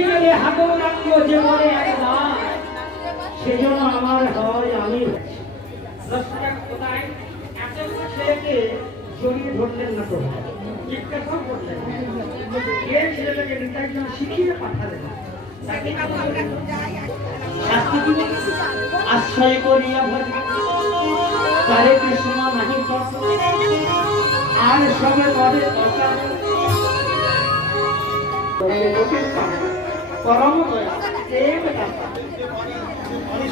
গেলে হাগো রাখিও যে বলে একবার সেজন্য আমার হয় আমি ছেলেকে জড়িয়ে ধরলেন না তো জিজ্ঞাসা করলেন কে ছেলেটাকে নিতাই জন্য শিখিয়ে পাঠালেন আশ্রয় করিয়া তারে কৃষ্ণ নাহি আর সবে পরে পরম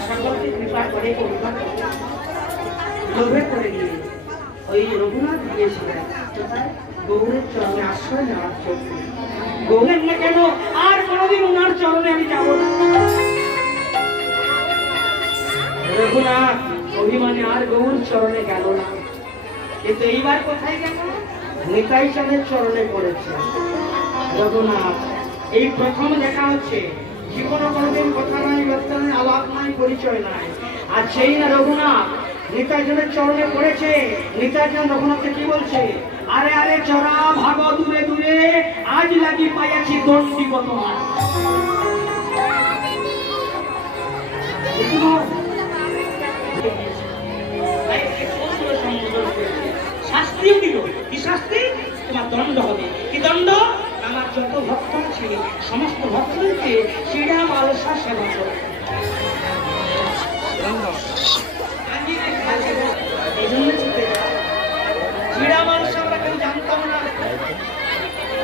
সকলকে কৃপা করে লোভে করে গিয়ে ওই রঘুনাথ গিয়েছিলেন গৌরের চরণে আশ্রয় নেওয়ার জন্য গৌরের না কেন আর কোনোদিন ওনার চরণে আমি যাব না রঘুনাথ অভিমানে আর গৌর চরণে গেল না কিন্তু এইবার কোথায় গেল নিতাই চাঁদের চরণে পড়েছে রঘুনাথ এই প্রথম দেখা হচ্ছে জীবনে কোনোদিন কথা নাই বার্তা নাই আলাপ নাই পরিচয় নাই আর সেই না রঘুনাথ নিতাই চাঁদের চরণে পড়েছে নিতাই চাঁদ রঘুনাথকে কি বলছে আরে আরে চরা ভাগ দূরে দূরে আজ লাগি পাইয়াছি দণ্ডিব তোমার শাস্তিও দিল কি শাস্তি তোমার দণ্ড হবে কি দণ্ড আমার যত ভক্ত আছে সমস্ত ভক্তদেরকে চিড়া মালসা সেবা করে এই জন্য চিড়া মালসা আমরা কেউ জানতাম না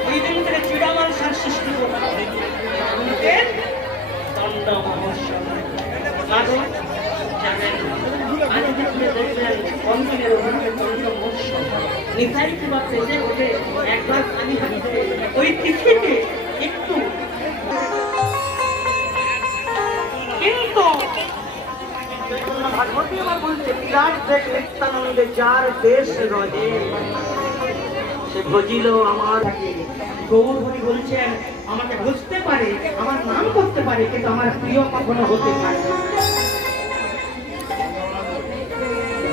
ওই দিন থেকে চিড়া মালসার সৃষ্টি করলাম দণ্ড মহোৎসব নিতাই কিংবা পেজে ওঠে একবার খালি হাতে ওই তিথিতে একটু কিন্তু ভাগবতী আবার বলছে বিরাট দেখ নিত্যানন্দে যার দেশ রজে সে ভজিল আমার গৌর হরি বলছেন আমাকে বুঝতে পারে আমার নাম করতে পারে কিন্তু আমার প্রিয় কখনো হতে পারে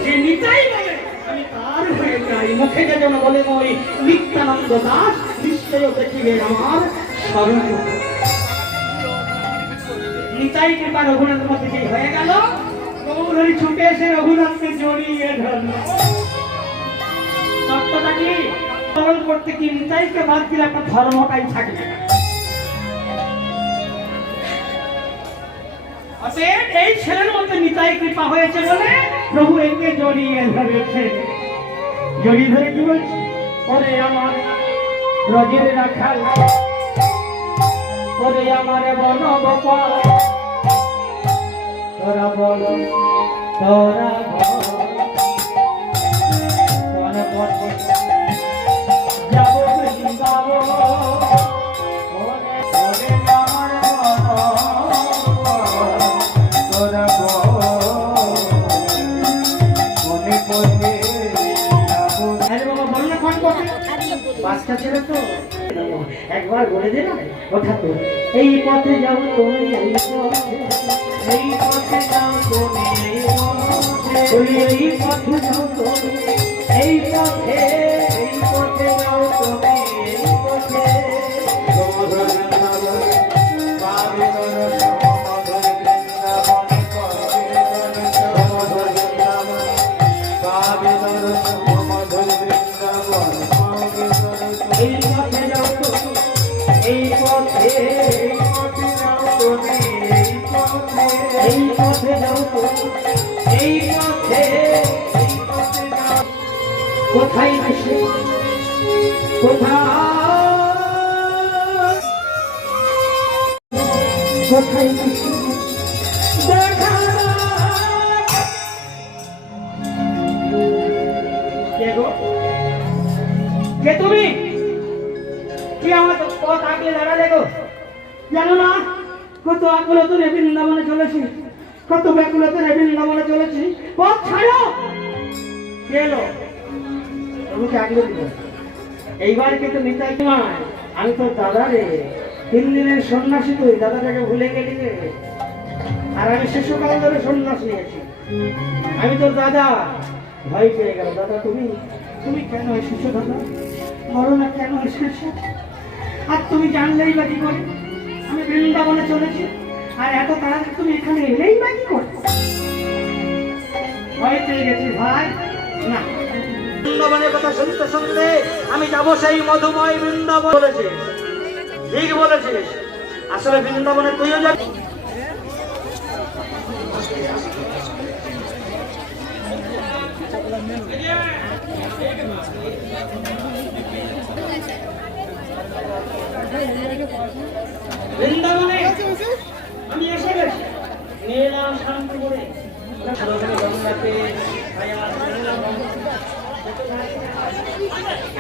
যে নিতাই বলে আমি তার হয়ে যাই মুখে যেন বলে ওই নিত্যানন্দ দাস নিশ্চয় দেখিবে আমার স্মরণ নিতাই কৃপা রঘুনাথের মধ্যে যে হয়ে গেল গৌর হরি ছুটে এসে রঘুনাথকে জড়িয়ে ধরল তত্ত্বটা কি পালন করতে কি নিতাইকে বাদ দিলে আপনার ধর্মটাই থাকবে না এই ছেলের মধ্যে নিতাই কৃপা হয়েছে বলে প্রভু একে জড়িয়ে ধরেছে জড়িয়ে ধরে কি বলছে ওরে আমার ব্রজের রাখাল ওরে আমার বন গোপাল তোরা বল তোরা বন পথে যাব বৃন্দাবন বাচ্চা ছেলে তো একবার বলে দে না ওঠা তো এই পথে যাও তুমি এই পথে যাও তুমি এই পথে যাও তুমি এই পথে যাও তুমি এই পথে কোথায় বেশি কোথায় বেশি কে তুমি কি আমার পথ আগলে দাঁড়ালে গো জানো না কত আকুলতা রে বৃন্দাবনে চলেছি কত ব্যাকুলতা রে বৃন্দাবনে চলেছি পথ ছাড়ো গেলো তোমাকে আগলে দিল এইবার কিন্তু নিতাই নয় আমি তো দাদা রে 3 দিনের সন্ন্যাসী তুই দাদাটাকে ভুলে গেলি রে আর আমি শিশুকাল ধরে সন্ন্যাস নিয়েছি আমি তোর দাদা ভয় পেয়ে গেল দাদা তুমি কেন এসেছো দাদা বলো না কেন এসেছো আর তুমি জানলেই বা কি করে আমি বৃন্দাবনে চলেছি, আর এত তাড়াতাড়ি তুমি এখানে এলেই বা কি করছো? ভয় পেয়ে গেছি ভাই। না, বৃন্দাবনের কথা শুনতে শুনতে আমি যাবো সেই মধুময় বৃন্দাবন। বলেছিস, ঠিক বলেছিস। আসলে বৃন্দাবনে তুইও যাবি। বৃন্দাবনে আমি এসে গেছি। নীলাম শান্তি করে গঙ্গাতে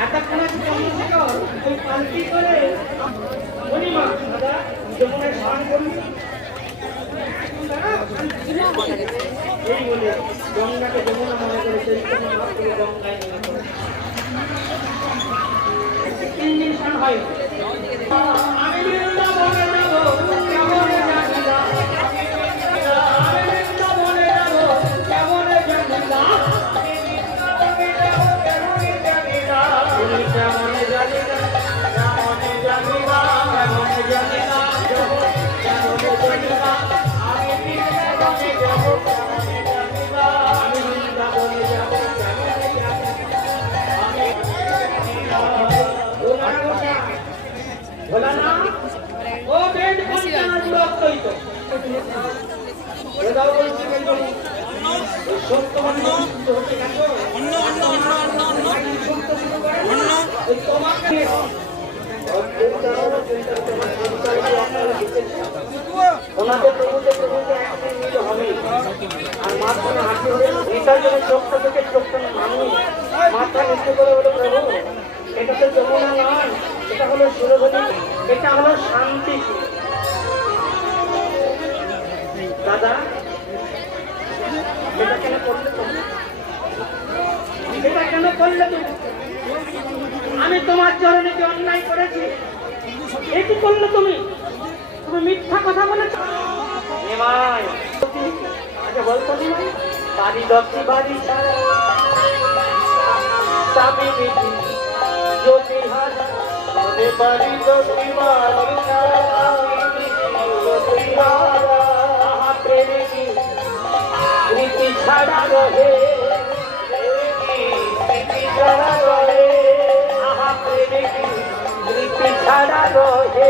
এতক্ষণে চন্দ্রশেখর ওই পালকি করে হরিমা দাদা যমুনায় স্নান করবি এই বলে গঙ্গাকে যমুনা মনে করে চৈতন্য মহাপ্রভু গঙ্গায় নেমে পড়ে। 3 দিন স্নান হয়। আমি বৃন্দাবনে যাবো, কেমনে জানি না। আমি বৃন্দাবনে যাবো, কেমনে জানি না। আমি বৃন্দাবনে যাবো, কেমনে জানি না। তুমি কেমনে জানি না, কেমনে জানি না, কেমনে জানি না, কেমনে জানি না। আমি বৃন্দাবনে যাবো, কেমনে জানি না। আমি বৃন্দাবনে যাবো, কেমনে জানি না। ভোলা না, ও বেদ পঞ্চাশ লোক তৈত বেদাও বলছে কেন ওই সত্য মানে শুদ্ধ হচ্ছে কেন সত্য শুরু করে ওই তোমাকে ওনাদের প্রভুতে একদিন মিল হবে। আর মাঝখানে হাসি হলে গীতার জন্য চোখটা থেকে চোখটা মানুষ মাথা নিচু করে বলে প্রভু এটা তো যমুনা নয়, এটা হলো সুরভূমি, এটা হলো শান্তি। দাদা এটা কেন করলে তুমি? এটা কেন করলে তুমি? আমি তোমার চরণে যে অন্যায় করেছি এটি করলে তুমি? তুমি মিথ্যা কথা বলেছ। নিমাই আচ্ছা বলতো নিমাই বাড়ি দশটি বাড়ি ছাড়া স্বামী নীতি জ্যোতি হারা বাড়ি দশটি বাড়ি ছাড়া জ্যোতি হারা প্রেমিকি রীতি ছাড়া রহে রীতি ছাড়া রহে আহা প্রেমিকি রীতি ছাড়া রহে